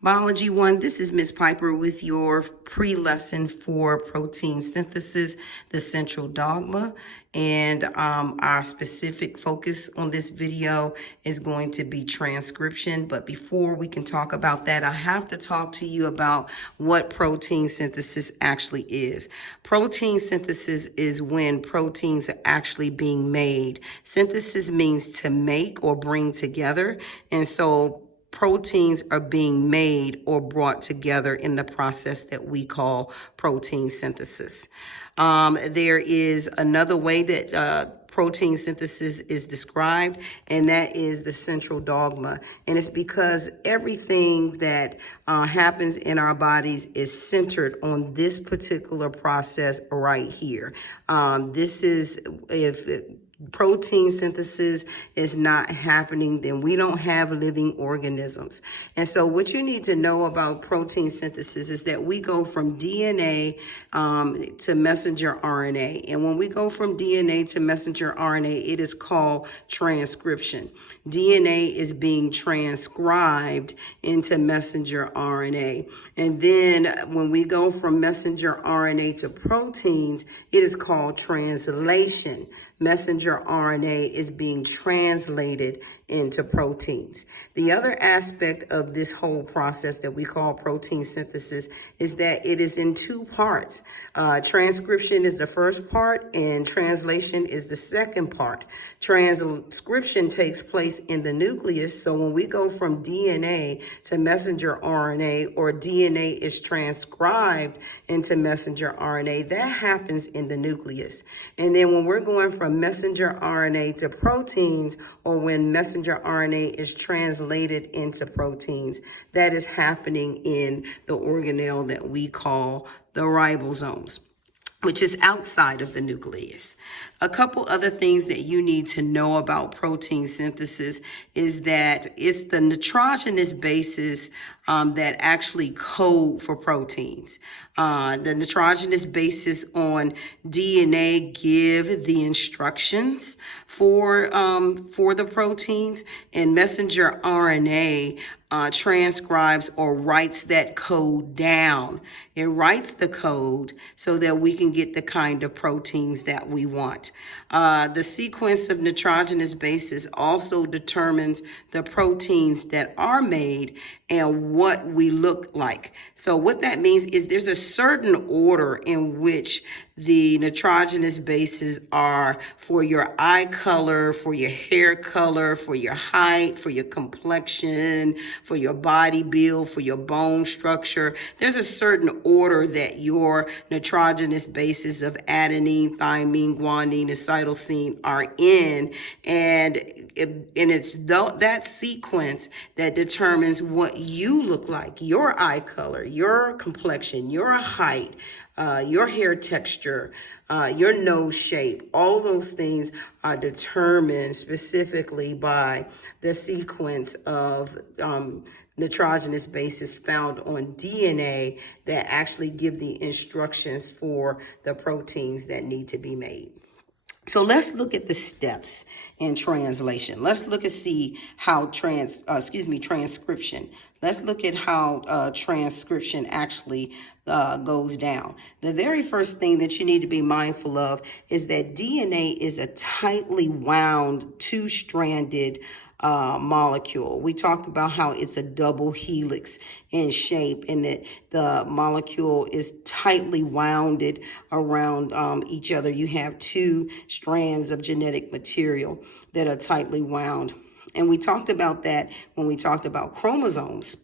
Biology 1, this is Miss Piper with your pre-lesson for protein synthesis, the central dogma. And our specific focus on this video is going to be transcription. But before we can talk about that, I have to talk to you about what protein synthesis actually is. Protein synthesis is when proteins are actually being made. Synthesis means to make or bring together. And so proteins are being made or brought together in the process that we call protein synthesis. There is another way that protein synthesis is described, and that is the central dogma. And it's because everything that happens in our bodies is centered on this particular process right here. This is if protein synthesis is not happening, then we don't have living organisms. And so what you need to know about protein synthesis is that we go from DNA to messenger RNA. And when we go from DNA to messenger RNA, it is called transcription. DNA is being transcribed into messenger RNA. And then when we go from messenger RNA to proteins, it is called translation. Messenger RNA is being translated into proteins. The other aspect of this whole process that we call protein synthesis is that it is in two parts. Transcription is the first part and translation is the second part. Transcription takes place in the nucleus. So when we go from DNA to messenger RNA, or DNA is transcribed into messenger RNA, that happens in the nucleus. And then when we're going from messenger RNA to proteins, or when messenger RNA is translated into proteins, that is happening in the organelle that we call the ribosomes, which is outside of the nucleus. A couple other things that you need to know about protein synthesis is that it's the nitrogenous bases that actually code for proteins. The nitrogenous bases on DNA give the instructions for the proteins, and messenger RNA transcribes or writes that code down. It writes the code so that we can get the kind of proteins that we want. The sequence of nitrogenous bases also determines the proteins that are made and what we look like. So what that means is there's a certain order in which the nitrogenous bases are for your eye color, for your hair color, for your height, for your complexion, for your body build, for your bone structure. There's a certain order that your nitrogenous bases of adenine, thymine, guanine, and cytosine are in, and it's that sequence that determines what you look like, your eye color, your complexion, your height, your hair texture, your nose shape. All those things are determined specifically by the sequence of nitrogenous bases found on DNA that actually give the instructions for the proteins that need to be made. So let's look at the steps in translation. Let's look and see how transcription. Let's look at how transcription actually goes down. The very first thing that you need to be mindful of is that DNA is a tightly wound, two-stranded molecule. We talked about how it's a double helix in shape, and that the molecule is tightly wounded around each other. You have two strands of genetic material that are tightly wound. And we talked about that when we talked about chromosomes,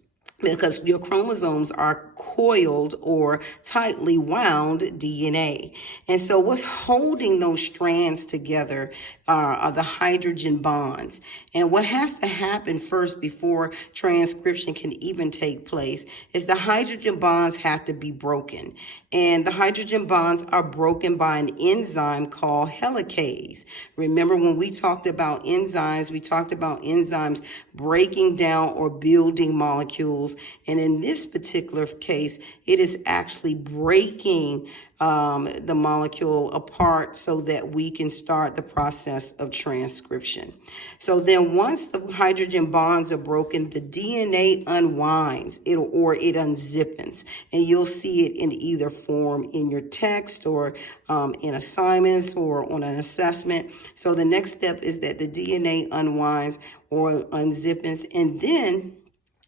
because your chromosomes are coiled or tightly wound DNA. And so what's holding those strands together are the hydrogen bonds. And what has to happen first before transcription can even take place is the hydrogen bonds have to be broken. And the hydrogen bonds are broken by an enzyme called helicase. Remember when we talked about enzymes, we talked about enzymes breaking down or building molecules. And in this particular case, it is actually breaking the molecule apart so that we can start the process of transcription. So then once the hydrogen bonds are broken, the DNA unwinds or it unzippens, and you'll see it in either form in your text or in assignments or on an assessment. So the next step is that the DNA unwinds or unzippens, and then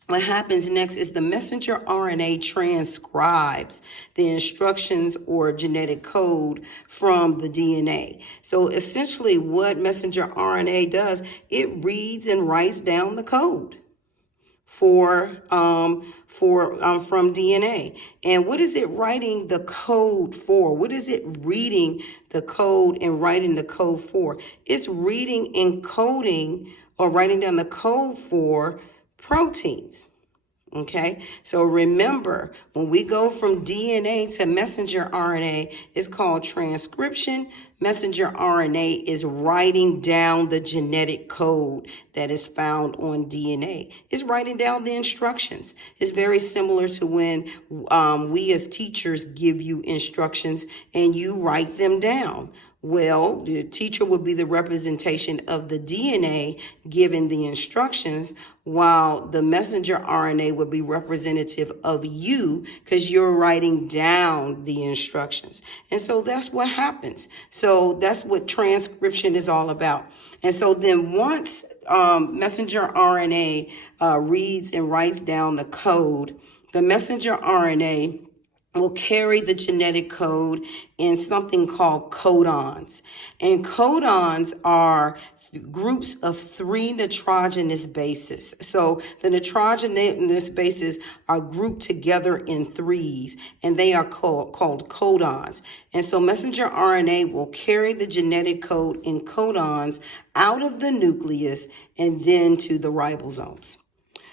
what happens next is the messenger RNA transcribes the instructions or genetic code from the DNA. So essentially what messenger RNA does, it reads and writes down the code from DNA. And what is it writing the code for? What is it reading the code and writing the code for? It's reading and coding or writing down the code for proteins. Okay, so remember, when we go from DNA to messenger RNA, it's called transcription. Messenger RNA is writing down the genetic code that is found on DNA. It's writing down the instructions. It's very similar to when we as teachers give you instructions and you write them down. Well, the teacher would be the representation of the DNA given the instructions, while the messenger RNA would be representative of you because you're writing down the instructions. And so that's what happens. So that's what transcription is all about. And so then once messenger RNA reads and writes down the code, the messenger RNA will carry the genetic code in something called codons. And codons are groups of 3 nitrogenous bases. So the nitrogenous bases are grouped together in 3s, and they are called codons. And so messenger RNA will carry the genetic code in codons out of the nucleus and then to the ribosomes.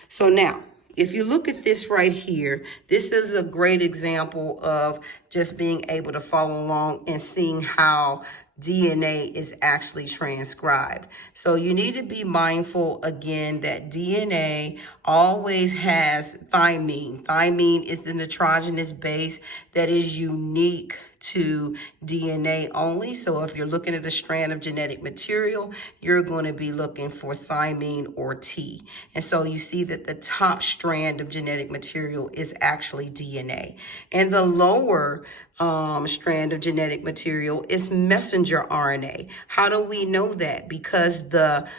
So now, if you look at this right here, this is a great example of just being able to follow along and seeing how DNA is actually transcribed. So you need to be mindful again that DNA always has thymine. Thymine is the nitrogenous base that is unique to DNA only. So if you're looking at a strand of genetic material, you're going to be looking for thymine or T. And so you see that the top strand of genetic material is actually DNA. And the lower strand of genetic material is messenger RNA. How do we know that? Because the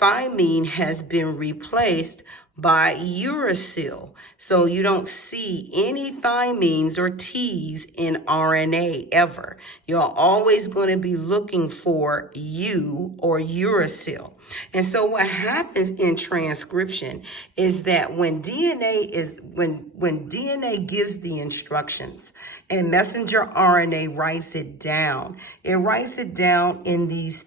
thymine has been replaced by uracil. So you don't see any thymines or T's in RNA ever. You're always going to be looking for U or uracil. And so what happens in transcription is that when DNA gives the instructions and messenger RNA writes it down in these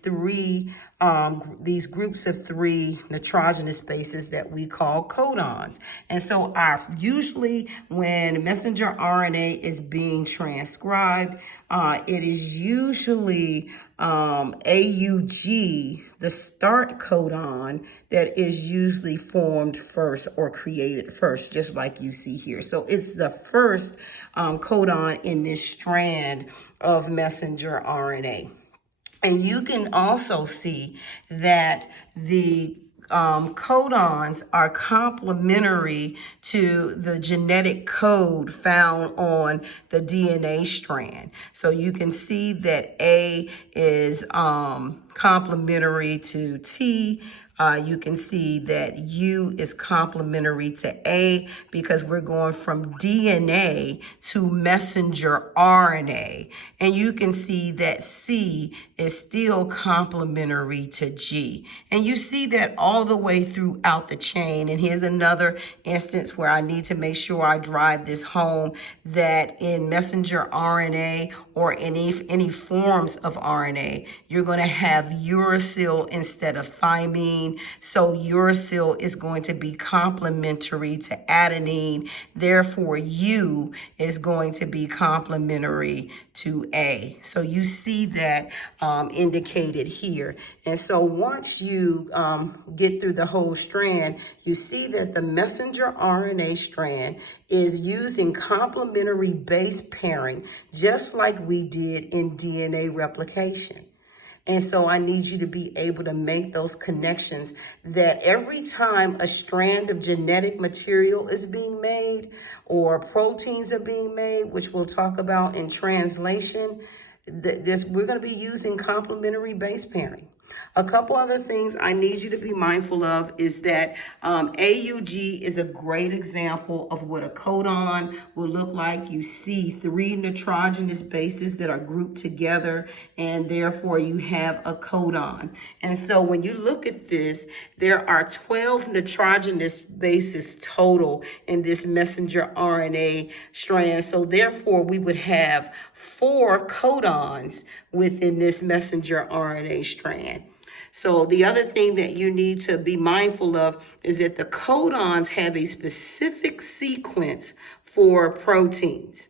groups of 3 nitrogenous bases that we call codons. And so usually when messenger RNA is being transcribed, it is usually AUG, the start codon, that is usually formed first or created first, just like you see here. So it's the first codon in this strand of messenger RNA. And you can also see that the codons are complementary to the genetic code found on the DNA strand. So you can see that A is complementary to T. You can see that U is complementary to A because we're going from DNA to messenger RNA. And you can see that C is still complementary to G. And you see that all the way throughout the chain. And here's another instance where I need to make sure I drive this home, that in messenger RNA or any forms of RNA, you're going to have uracil instead of thymine. protein. So uracil is going to be complementary to adenine. Therefore, U is going to be complementary to A. So you see that indicated here. And so once you get through the whole strand, you see that the messenger RNA strand is using complementary base pairing, just like we did in DNA replication. And so I need you to be able to make those connections that every time a strand of genetic material is being made or proteins are being made, which we'll talk about in translation, we're going to be using complementary base pairing. A couple other things I need you to be mindful of is that AUG is a great example of what a codon will look like. You see 3 nitrogenous bases that are grouped together, and therefore you have a codon. And so when you look at this, there are 12 nitrogenous bases total in this messenger RNA strand. So therefore we would have 4 codons within this messenger RNA strand. So the other thing that you need to be mindful of is that the codons have a specific sequence for proteins.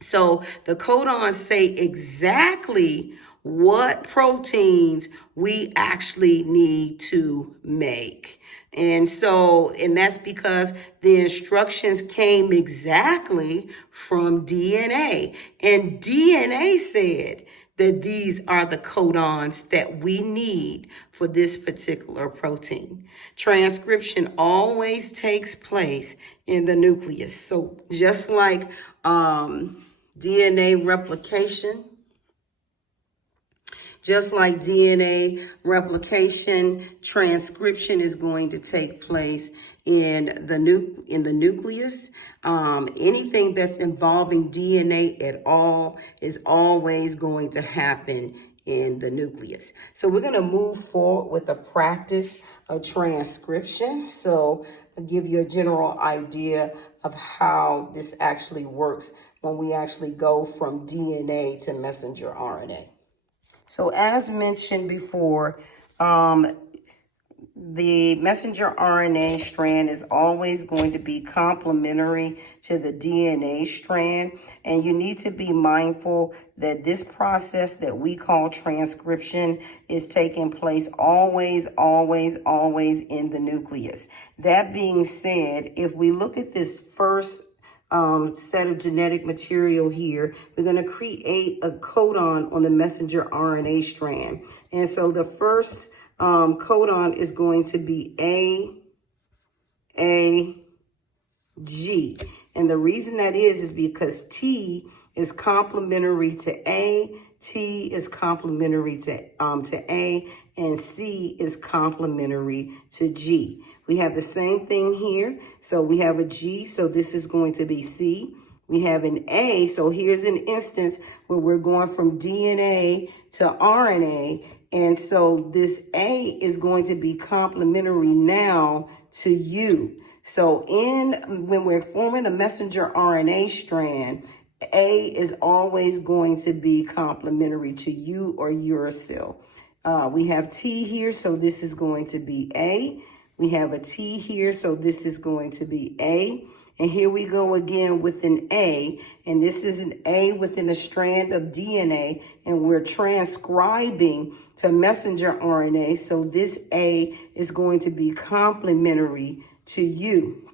So the codons say exactly what proteins we actually need to make. And that's because the instructions came exactly from DNA. And DNA said that these are the codons that we need for this particular protein. Transcription always takes place in the nucleus. So just like DNA replication, transcription is going to take place in the nucleus. Anything that's involving DNA at all is always going to happen in the nucleus. So we're going to move forward with a practice of transcription. So I'll give you a general idea of how this actually works when we actually go from DNA to messenger RNA. So as mentioned before, the messenger RNA strand is always going to be complementary to the DNA strand. And you need to be mindful that this process that we call transcription is taking place always in the nucleus. That being said, if we look at this first set of genetic material here, we're going to create a codon on the messenger RNA strand. And so the first codon is going to be G. And the reason that is because T is complementary to A, T is complementary to A, and C is complementary to G. We have the same thing here. So we have a G, so this is going to be C. We have an A, so here's an instance where we're going from DNA to RNA. And so this A is going to be complementary now to U. So when we're forming a messenger RNA strand, A is always going to be complementary to U or uracil. We have T here, so this is going to be A. We have a T here, so this is going to be A. And here we go again with an A, and this is an A within a strand of DNA, and we're transcribing to messenger RNA, so this A is going to be complementary to U.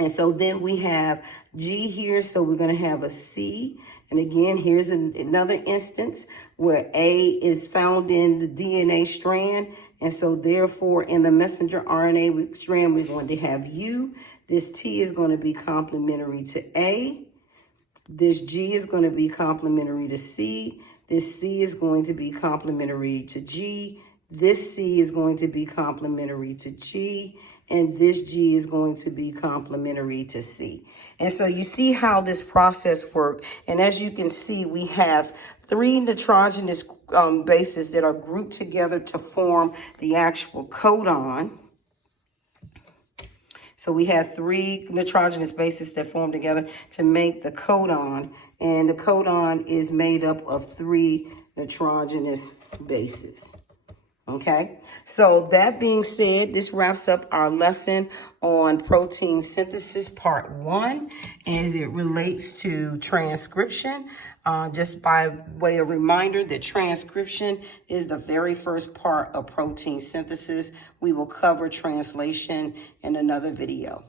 And so then we have G here, so we're going to have a C. And again, here's another instance where A is found in the DNA strand. And so therefore, in the messenger RNA strand, we're going to have U. This T is going to be complementary to A. This G is going to be complementary to C. This C is going to be complementary to G. This C is going to be complementary to G. And this G is going to be complementary to C. And so you see how this process works. And as you can see, we have 3 nitrogenous bases that are grouped together to form the actual codon. So we have 3 nitrogenous bases that form together to make the codon. And the codon is made up of 3 nitrogenous bases. Okay, so that being said, this wraps up our lesson on protein synthesis part 1 as it relates to transcription. Just by way of reminder that transcription is the very first part of protein synthesis. We will cover translation in another video.